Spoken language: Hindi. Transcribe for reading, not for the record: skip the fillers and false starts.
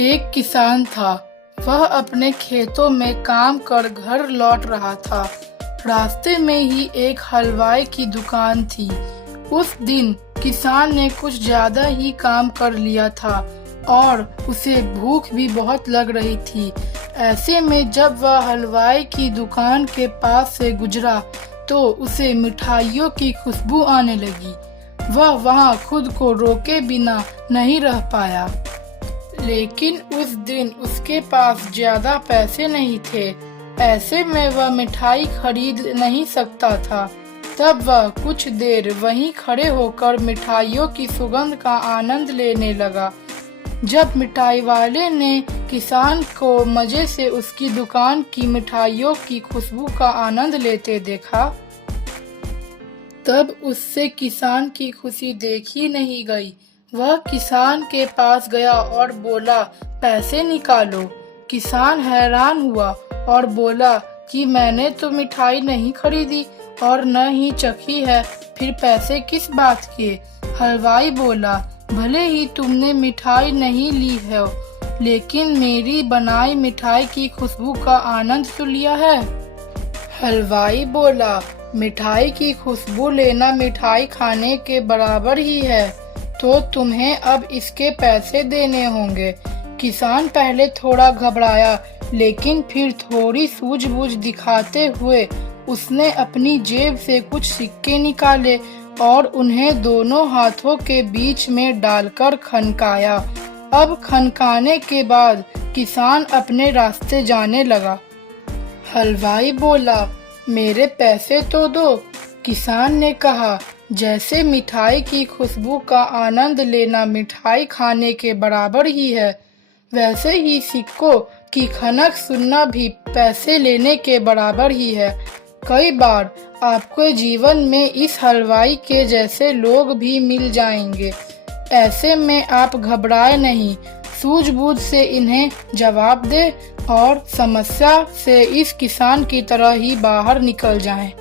एक किसान था। वह अपने खेतों में काम कर घर लौट रहा था। रास्ते में ही एक हलवाई की दुकान थी। उस दिन किसान ने कुछ ज्यादा ही काम कर लिया था और उसे भूख भी बहुत लग रही थी। ऐसे में जब वह हलवाई की दुकान के पास से गुजरा तो उसे मिठाइयों की खुशबू आने लगी। वह वहां खुद को रोके बिना नहीं रह पाया। लेकिन उस दिन उसके पास ज्यादा पैसे नहीं थे। ऐसे में वह मिठाई खरीद नहीं सकता था। तब वह कुछ देर वहीं खड़े होकर मिठाइयों की सुगंध का आनंद लेने लगा। जब मिठाई वाले ने किसान को मजे से उसकी दुकान की मिठाइयों की खुशबू का आनंद लेते देखा, तब उससे किसान की खुशी देखी नहीं गई। वह किसान के पास गया और बोला, पैसे निकालो। किसान हैरान हुआ और बोला कि मैंने तो मिठाई नहीं खरीदी और न ही चखी है, फिर पैसे किस बात के। हलवाई बोला, भले ही तुमने मिठाई नहीं ली है, लेकिन मेरी बनाई मिठाई की खुशबू का आनंद तो लिया है। हलवाई बोला, मिठाई की खुशबू लेना मिठाई खाने के बराबर ही है, तो तुम्हें अब इसके पैसे देने होंगे। किसान पहले थोड़ा घबराया, लेकिन फिर थोड़ी सूझबूझ दिखाते हुए उसने अपनी जेब से कुछ सिक्के निकाले और उन्हें दोनों हाथों के बीच में डालकर खनकाया। अब खनकाने के बाद किसान अपने रास्ते जाने लगा। हलवाई बोला, मेरे पैसे तो दो। किसान ने कहा, जैसे मिठाई की खुशबू का आनंद लेना मिठाई खाने के बराबर ही है, वैसे ही सिक्कों की खनक सुनना भी पैसे लेने के बराबर ही है। कई बार आपके जीवन में इस हलवाई के जैसे लोग भी मिल जाएंगे। ऐसे में आप घबराए नहीं, सूझबूझ से इन्हें जवाब दे और समस्या से इस किसान की तरह ही बाहर निकल जाएं।